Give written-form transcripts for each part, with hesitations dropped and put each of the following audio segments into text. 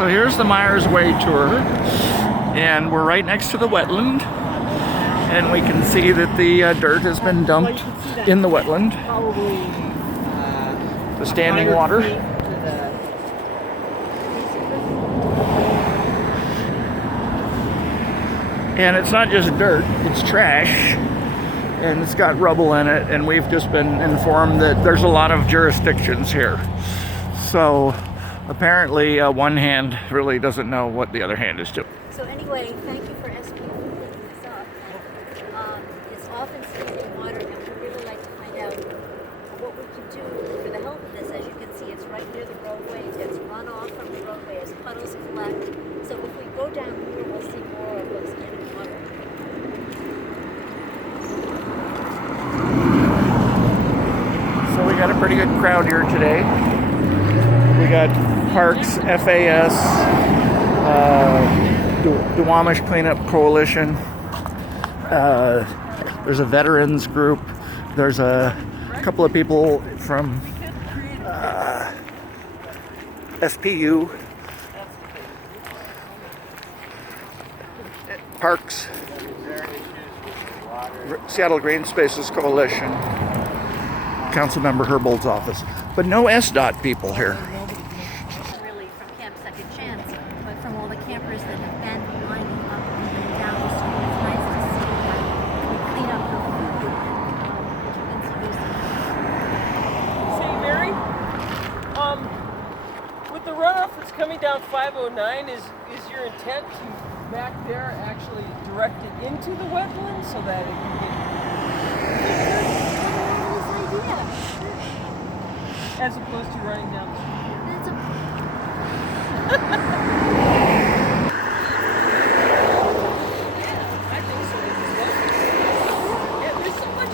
So here's the Myers Way tour, and we're right next to the wetland, and we can see that the dirt has been dumped in the wetland. The standing water. And it's not just dirt, it's trash, and it's got rubble in it, and we've just been informed that there's a lot of jurisdictions here. So apparently one hand really doesn't know what the other hand is doing. So anyway, thank you for SPU for picking this up. It's often standing water, and we'd really like to find out what we can do for the help of this. As you can see, it's right near the roadway. It's runoff from the roadway as puddles collect. So if we go down here, we'll see more of those standing water. So we got a pretty good crowd here today. We got Parks, FAS, Duwamish Cleanup Coalition. There's a veterans group. There's a couple of people from SPU. Parks, Seattle Green Spaces Coalition, Council Member Herbold's office. But no SDOT people here. Really from Camp Second Chance, but from all the campers that have been lining up and down the street. It's nice to see that we clean up the food and introduce them. Say, Mary, with the runoff that's coming down 509, is your intent to back there actually direct it into the wetland so that it can get as opposed to running down the street? I think so. Yeah, there's so much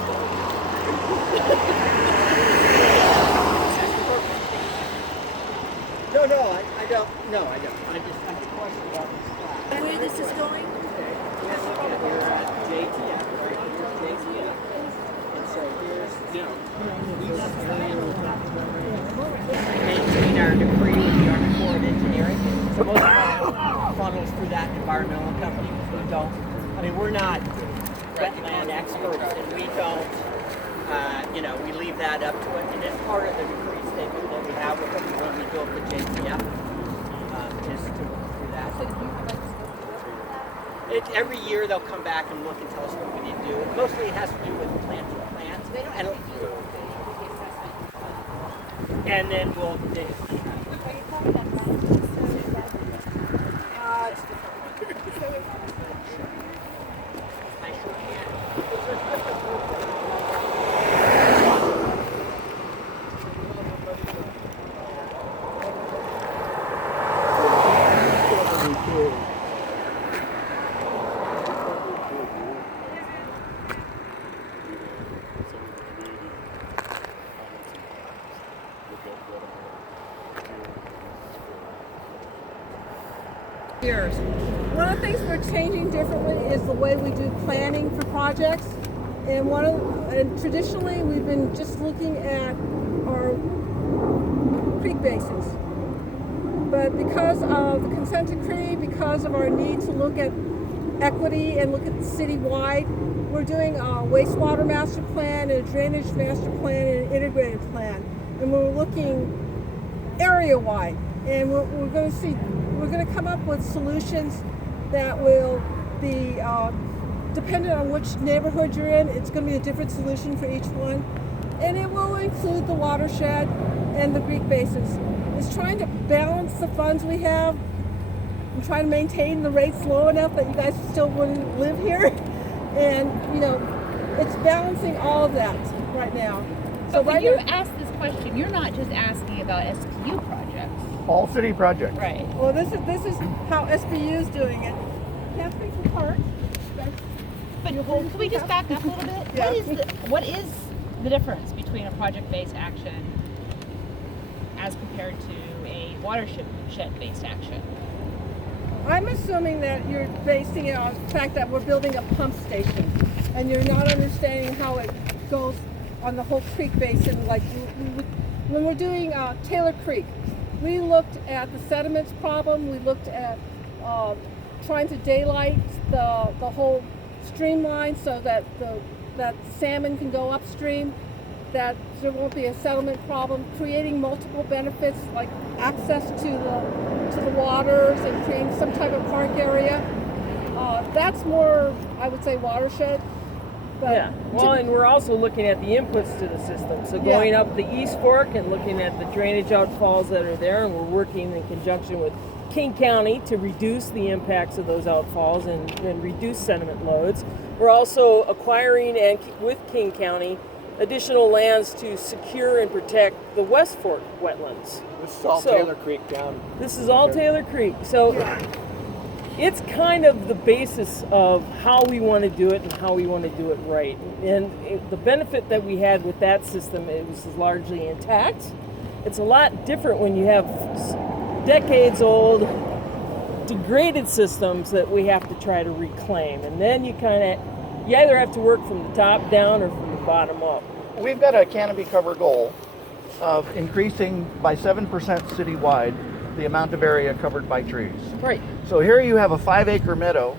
No, I don't. No, I don't. I have a question about this class. Where this is going? We're at JTF. Here's JTF. And so here's, maintain our decree with the Army Corps of Engineering. So most of our funnels through that environmental company. We don't. I mean, we're not wetland experts, and we don't. We leave that up to it. And it's part of the decree statement that we have with them when we built the JTF. Just to work through that. Every year they'll come back and look and tell us what we need to do. Mostly it has to do with plant to plant. And then we'll dig. I sure can. Years. One of the things we're changing differently is the way we do planning for projects. And traditionally we've been just looking at our creek basins. But because of the consent decree, because of our need to look at equity and look at the city-wide, we're doing a wastewater master plan and a drainage master plan and an integrated plan. And we're looking area-wide. And we're going to come up with solutions that will be dependent on which neighborhood you're in. It's going to be a different solution for each one. And it will include the watershed and the creek basins. It's trying to balance the funds we have and trying to maintain the rates low enough that you guys still wouldn't live here. And, it's balancing all of that right now. So when you ask this question, you're not just asking about SPU projects. All city projects. Right. Well, this is how SBU is doing it. Can't speak for Parks. But can we just back up a little bit? Yeah. What is the difference between a project-based action as compared to a watershed-based action? I'm assuming that you're basing it on the fact that we're building a pump station, and you're not understanding how it goes on the whole creek basin. Like when we're doing Taylor Creek, we looked at the sediments problem. We looked at trying to daylight the whole streamline so that that salmon can go upstream, that there won't be a settlement problem, creating multiple benefits like access to the waters and creating some type of park area. That's more, I would say, watershed. But Yeah. Well, and we're also looking at the inputs to the system. So going up the East Fork and looking at the drainage outfalls that are there, and we're working in conjunction with King County to reduce the impacts of those outfalls and reduce sediment loads. We're also acquiring, and with King County, additional lands to secure and protect the West Fork wetlands. This is all Taylor Creek down. This is all Taylor Creek. So it's kind of the basis of how we want to do it and how we want to do it right. And the benefit that we had with that system, it was largely intact. It's a lot different when you have decades old degraded systems that we have to try to reclaim. And then you either have to work from the top down or from the bottom up. We've got a canopy cover goal of increasing by 7% citywide the amount of area covered by trees. Right. So here you have a 5-acre meadow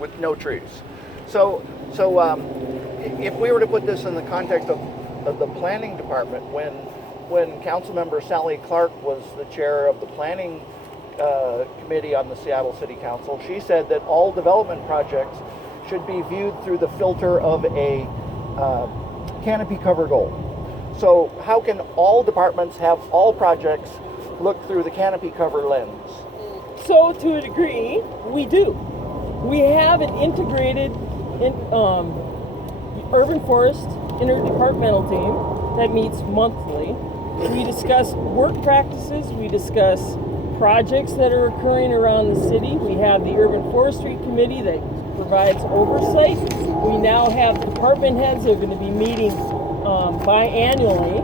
with no trees. So if we were to put this in the context of the planning department, when Council Member Sally Clark was the chair of the planning committee on the Seattle City Council, she said that all development projects should be viewed through the filter of a canopy cover goal. So how can all departments have all projects look through the canopy cover lens? So to a degree, we do. We have an integrated urban forest interdepartmental team that meets monthly. We discuss work practices, we discuss projects that are occurring around the city. We have the Urban Forestry Committee that provides oversight. We now have department heads that are going to be meeting biannually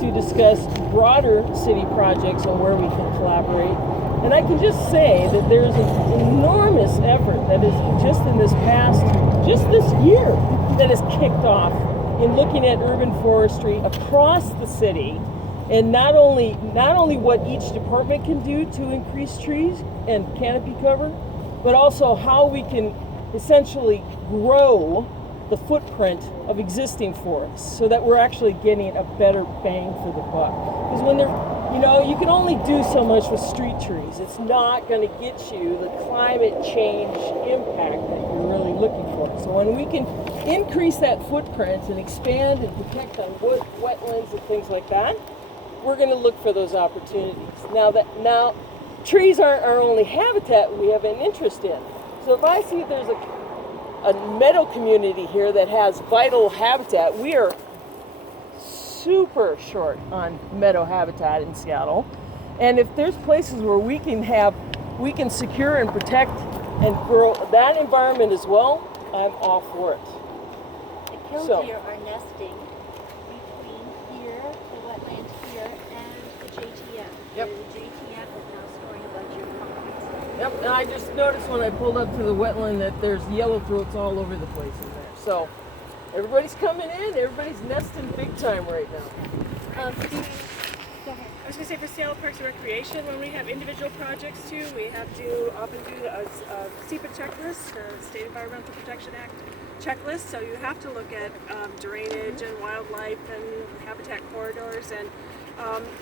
to discuss broader city projects and where we can collaborate. And I can just say that there's an enormous effort that is just this year, that has kicked off in looking at urban forestry across the city, and not only what each department can do to increase trees and canopy cover, but also how we can essentially grow the footprint of existing forests so that we're actually getting a better bang for the buck. Because when you can only do so much with street trees. It's not going to get you the climate change impact that you're really looking for. So when we can increase that footprint and expand and protect on wetlands and things like that, we're going to look for those opportunities. Now, trees aren't our only habitat we have an interest in. So if I see there's a meadow community here that has vital habitat, we are super short on meadow habitat in Seattle. And if there's places where we can secure and protect and grow that environment as well, I'm all for it. The killdeer are nesting between here, the wetland here, and the JTF. Yep. The JTF is now storing a bunch of pumpkins. Yep, and I just noticed when I pulled up to the wetland that there's yellowthroats all over the place in there. So everybody's coming in, everybody's nesting big time right now. I was going to say for Seattle Parks and Recreation, when we have individual projects too, we have to often do a SEPA checklist, the State Environmental Protection Act checklist. So you have to look at drainage and wildlife and habitat corridors, and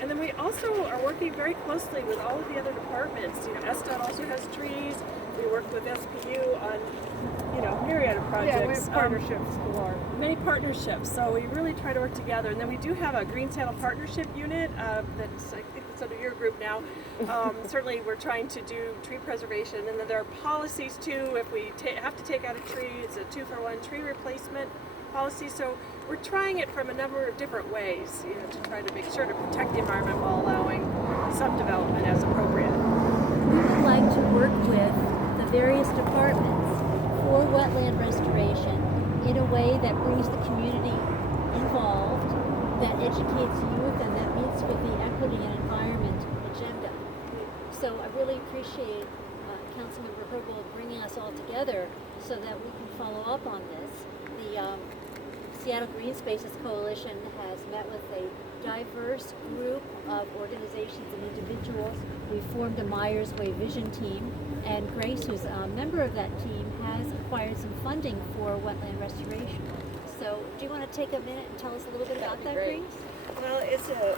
then we also are working very closely with all of the other departments. SDOT also has trees. We work with SPU on myriad of projects. Yeah, we have partnerships galore. Many partnerships, so we really try to work together. And then we do have a Green Seattle Partnership Unit that's, I think it's under your group now. Certainly we're trying to do tree preservation, and then there are policies too. If we have to take out a tree, it's a 2-for-1 tree replacement policy. So we're trying it from a number of different ways, to try to make sure to protect the environment while allowing some development as appropriate. We would like to work with the various departments for wetland restoration in a way that brings the community involved, that educates youth, and that meets with the equity and environment agenda. So I really appreciate Councilmember Herbold bringing us all together so that we can follow up on this. The Seattle Green Spaces Coalition has met with a diverse group of organizations and individuals. We formed a Myers Way Vision team, and Grace, who's a member of that team, has acquired some funding for wetland restoration. So do you want to take a minute and tell us a little bit about that, Grace? Well, it's a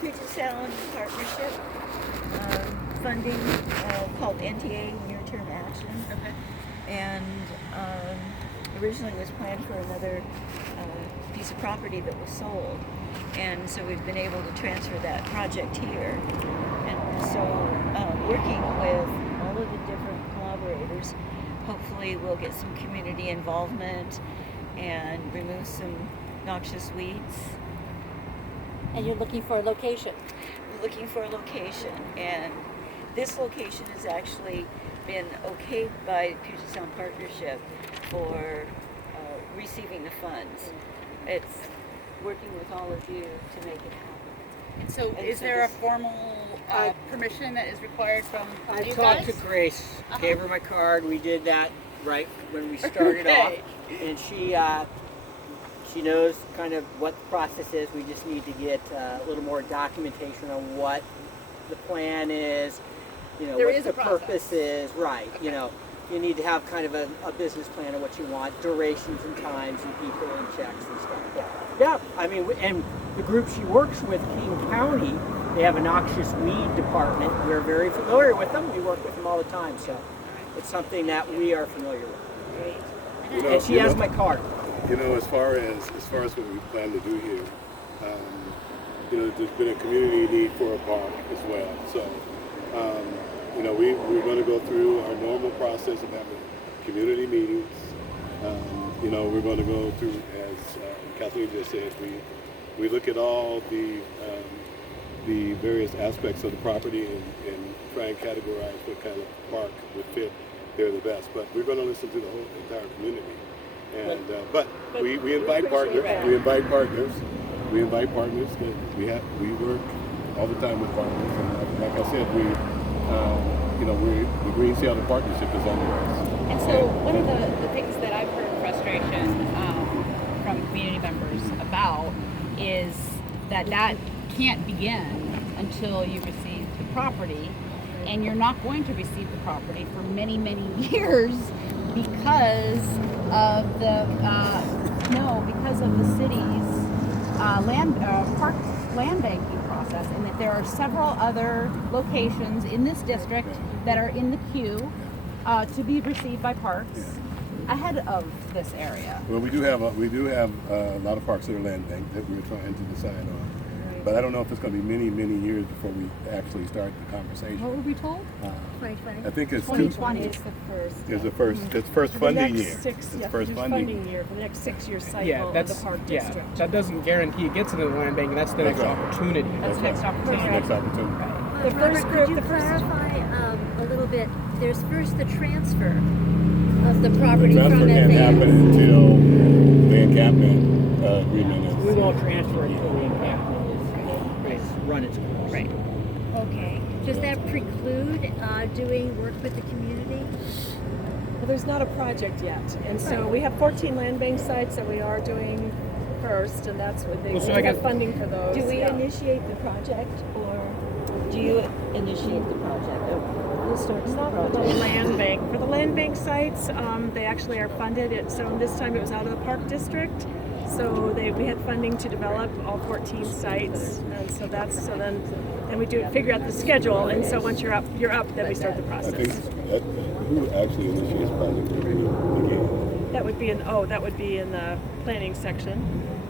Puget Sound partnership funding called NTA, Near Term Action. Okay. And originally was planned for another piece of property that was sold. And so we've been able to transfer that project here. And so working with all of the different collaborators, hopefully we'll get some community involvement and remove some noxious weeds. And you're looking for a location. We're looking for a location, and this location has actually been okayed by Puget Sound Partnership for receiving the funds. It's working with all of you to make it happen. And so, And is so there a this- formal permission that is required from I you talked guys? to Grace, gave her my card. We did that right when we started off, and she knows kind of what the process is. We just need to get a little more documentation on what the plan is, you know, There what is the a process. purpose is, right? You know, you need to have kind of a business plan of what you want, durations and times and people and checks and stuff. Yeah, I mean, and the group she works with, King County, they have a noxious weed department. We're very familiar with them. We work with them all the time, so it's something that we are familiar with. You know, And she has my card. You know, as far as what we plan to do here, you know, there's been a community need for a park as well. So, you know, we're going to go through our normal process of having community meetings. You know, we're going to go through, as Kathleen just said, we look at all the various aspects of the property and try and categorize what kind of park would fit there the best. But we're going to listen to the whole entire community. And but we invite partners. We invite partners. We invite partners. That we work all the time with partners. And like I said, you know, the Green Seattle Partnership is under us. And so one of the things that I've heard frustration from community members about is that can't begin until you receive the property, and you're not going to receive the property for many, many years because of the city's park land banking process, and that there are several other locations in this district that are in the queue to be received by parks ahead of this area. Well, we do have a lot of parks that are land banked that we're trying to decide on. But I don't know if it's going to be many, many years before we actually start the conversation. What were we told? 2020. I think it's 2020 two. is the first. Is the first. It's first For the funding next year. six- It's yeah, first there's funding. year for the next 6-year cycle Yeah, of that's the park yeah. district. That doesn't guarantee it gets into the land bank, and that's the next That's right. opportunity. That's the next opportunity. Next opportunity. The first Robert, group- could you the first- clarify a little bit? There's first the transfer of the property Transfer from can't happen advance. until the encampment agreement is. We won't transfer until the encampment is run its course. Right. Okay. Does that preclude doing work with the community? Well, there's not a project yet, and so we have 14 land bank sites that we are doing first, and that's what Well, so we I have guess- funding for those. Do we yeah. initiate the project, or do you initiate the project? Who starts the Not for the project? land bank. For the land bank sites, they actually are funded. So this time it was out of the park district. So we had funding to develop all 14 sites, and so then we do figure out the schedule. And so once you're up, then we start the I process. think who actually initiates project again? That would be in the planning section.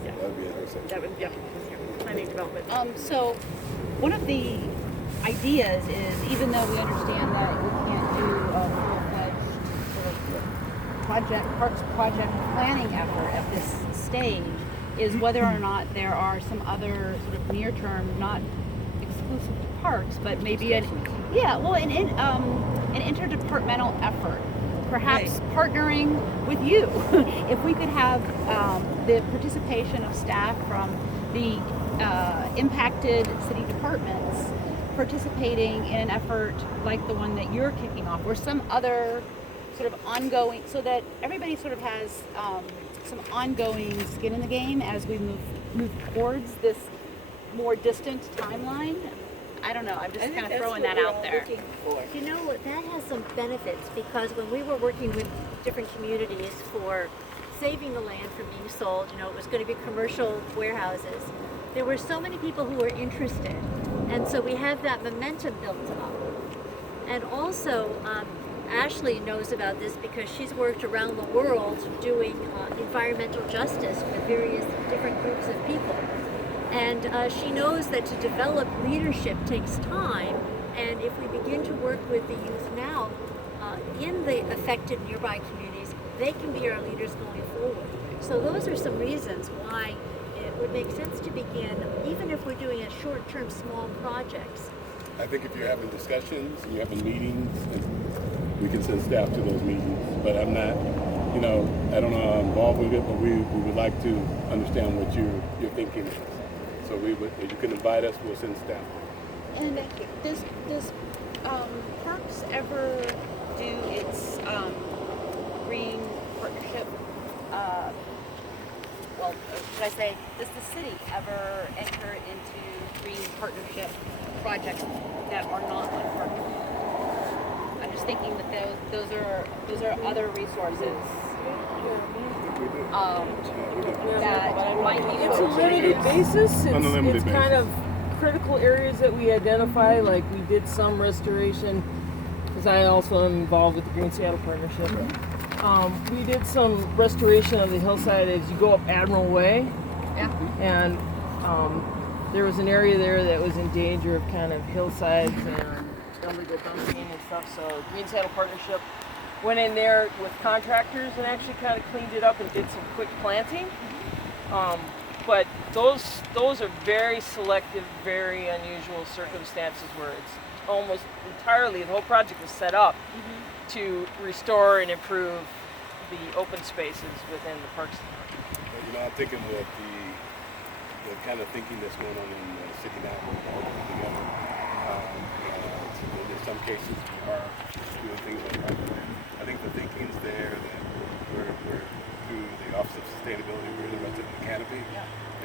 Yeah, That would be interesting. that would planning development. So one of the ideas is, even though we understand that we can't do a full-fledged sort of project planning effort at this stage, is whether or not there are some other sort of near-term, not exclusive to parks, but maybe an interdepartmental effort, perhaps partnering with you. If we could have the participation of staff from the impacted city departments participating in an effort like the one that you're kicking off, or some other sort of ongoing, so that everybody sort of has some ongoing skin in the game as we move towards this more distant timeline. I don't know. I'm just kind of throwing that out there. You know, that has some benefits because when we were working with different communities for saving the land from being sold, you know, it was going to be commercial warehouses. There were so many people who were interested, and so we have that momentum built up. And also, Ashley knows about this because she's worked around the world doing environmental justice with various different groups of people. And she knows that to develop leadership takes time, and if we begin to work with the youth now in the affected nearby communities, they can be our leaders going forward. So those are some reasons why it would make sense to begin, even if we're doing a short-term small projects. I think if you're having discussions and you're having meetings, we can send staff to those meetings. But I'm not, you know, I don't know how I'm involved with it, but we would like to understand what you're thinking. So we would, if you can invite us, we'll send staff. And does Parks ever do its green partnership? Well, should I say, does the city ever enter into green partnership projects that are not on park? I'm just thinking that those are other resources that might be. It's a limited basis. It's kind of critical areas that we identify. Like we did some restoration, because I also am involved with the Green Seattle Partnership. We did some restoration of the hillside as you go up Admiral Way. Yeah. And there was an area there that was in danger of kind of hillsides and illegal dumping and stuff. So Green Seattle Partnership went in there with contractors and actually kind of cleaned it up and did some quick planting. But those are very selective, very unusual circumstances where it's almost entirely, the whole project was set up to restore and improve the open spaces within the parks. But, you know, I'm thinking with the kind of thinking that's going on in the city now, we're all working together. In some cases, we are doing things like that. I think the thinking's there that we're through the Office of Sustainability, we're interested in the canopy,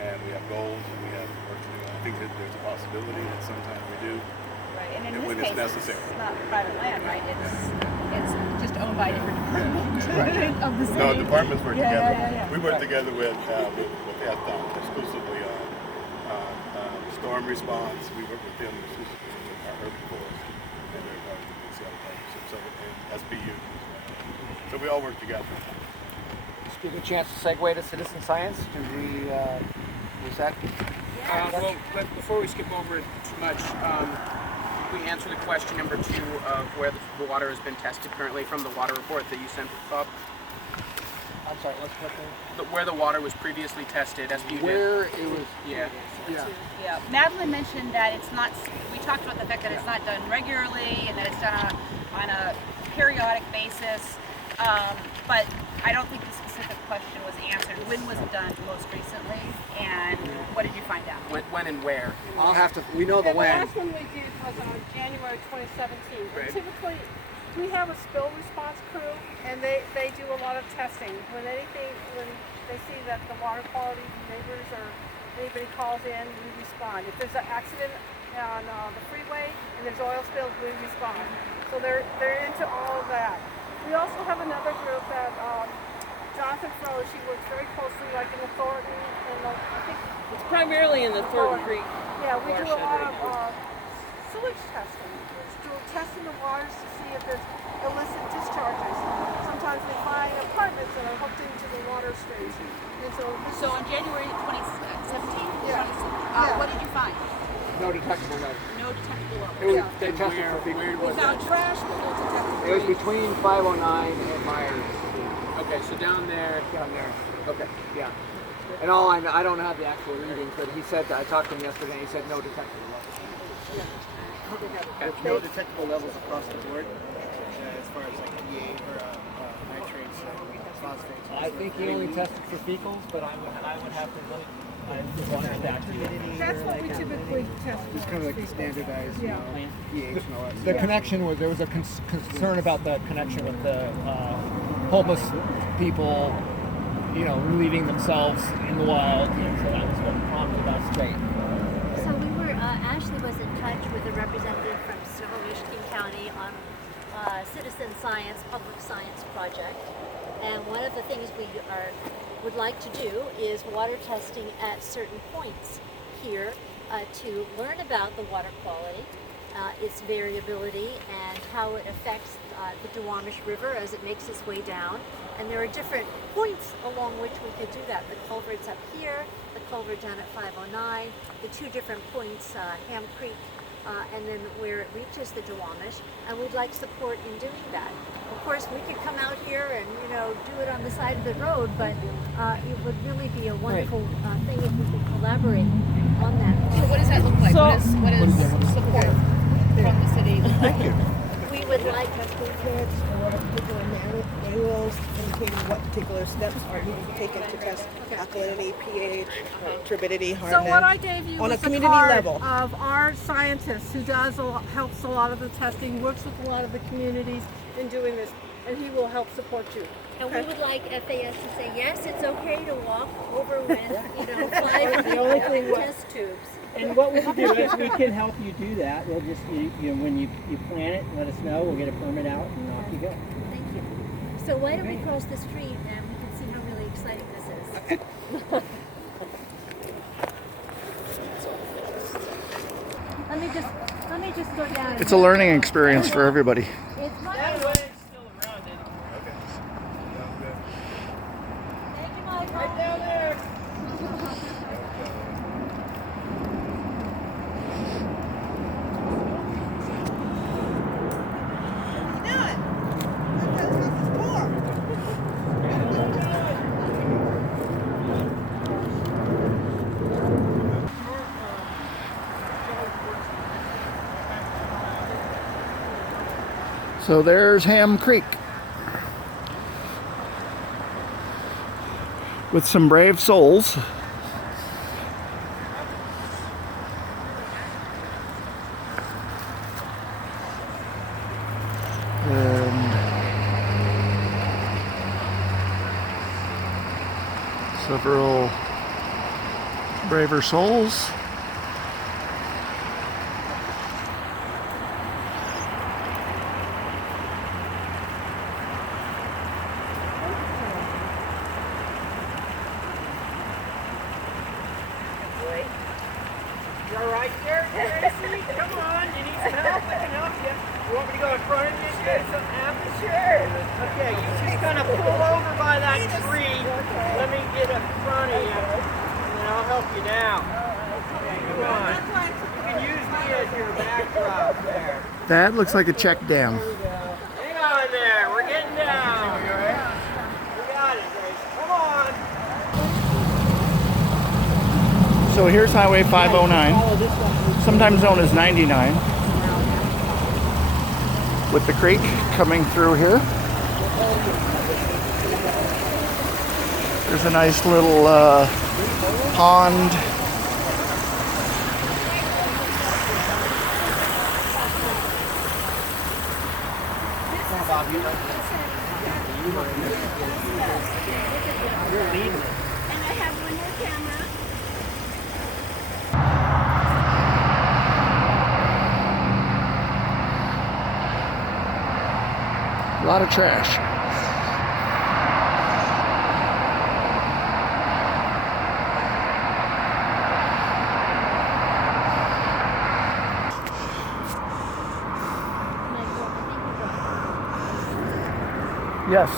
and we have goals and we have work to do. I think that there's a possibility that sometimes we do. Right, and in when this it's case, necessary. it's not private land, right? It's just owned by a different department of the city. No, departments work together. Yeah. We work together with FDOT exclusively on storm response. We work with them exclusively with our urban forest and their part of the Green Seattle Partnership, so and SBU. So we all work together. Just give a chance to segue to citizen science. Do we, was that? Well, before we skip over it too much, we answer the question number 2 of where the water has been tested currently from the water report that you sent, Bob. I'm sorry, let's put Where the water was previously tested, as you where did. it was. Yeah. Yeah. Madeline mentioned that it's not. We talked about the fact that it's not done regularly and that it's done on a periodic basis. But I don't think the specific question was answered. When was it done most recently, and what did you find out? When and where? I'll have to. We know the The when. last one we did was on January 2017. Right. And typically, we have a spill response crew, and they do a lot of testing. When they see that the water quality, neighbors or anybody calls in, we respond. If there's an accident on the freeway and there's oil spills, we respond. So they're into all of that. We also have another group that Jonathan Froh, she works very closely, like in the Thornton, and I think It's primarily in the Thornton Creek. yeah, we do a watershed lot right of sewage testing. Testing the waters to see if there's illicit discharges. Sometimes they find apartments that are hooked into the water stream. And So on January 2017, Yeah. what did you find? No detectable level. No detectable level. It was, they tested for people. we found trash, but no detectable. It was between 509 and Myers Okay, so down there. down there. Okay, yeah. And all I know, I don't have the actual readings, but he said that I talked to him yesterday. And he said no detectable level. No detectable levels across the board as far as like pH or nitrates, phosphates. I think he only tested for fecals, but I would have to look. That's what we typically test. It's kind of like standardized pH and all that The stuff. connection was, there was a concern about the connection with the homeless people relieving themselves in the wild. And so that was what prompted us to. So we were, Ashley was in touch with a representative from Duwamish County on citizen science, public science project. And one of the things we would like to do is water testing at certain points here to learn about the water quality, its variability, and how it affects the Duwamish River as it makes its way down. And there are different points along which we could do that. The culvert's up here, the culvert down at 509, the two different points, Ham Creek, and then where it reaches the Duwamish, and we'd like support in doing that. Of course, we could come out here and do it on the side of the road, but it would really be a wonderful thing if we could collaborate on that. So what does that look like? So- what is support from the city? Thank you. We would like testing kits or particular manuals indicating what particular steps are needed to take to test alkalinity, pH, turbidity, hardness. So what I gave you on was a community card level of our scientist who does helps a lot of the testing, works with a lot of the communities in doing this, and he will help support you. And we would like FAS to say, yes, it's okay to walk over with, 5 The only thing test tubes. And what we can do is we can help you do that. We'll just, when you plant it, let us know. We'll get a permit out and off you go. Thank you. So why don't we cross the street and we can see how really exciting this is. Let me just go down. It's a learning experience for everybody. It's my Thank you, Michael. Right down there. So there's Ham Creek with some brave souls. And several braver souls. You're right there, Tracy. Come on, you need some help. We can help you. You want me to go in front of you and get some apple? Sure. Okay, you just kind of pull over by that tree. Let me get in front of you, and then I'll help you down. Okay, come on. You can use me as your backdrop there. That looks like a check dam. Hang on there. We're getting down. We got it, Tracy. Come on. So here's Highway 509, sometimes known as 99, with the creek coming through here. There's a nice little pond. You're leading it. And I have one more camera. A lot of trash. Yes.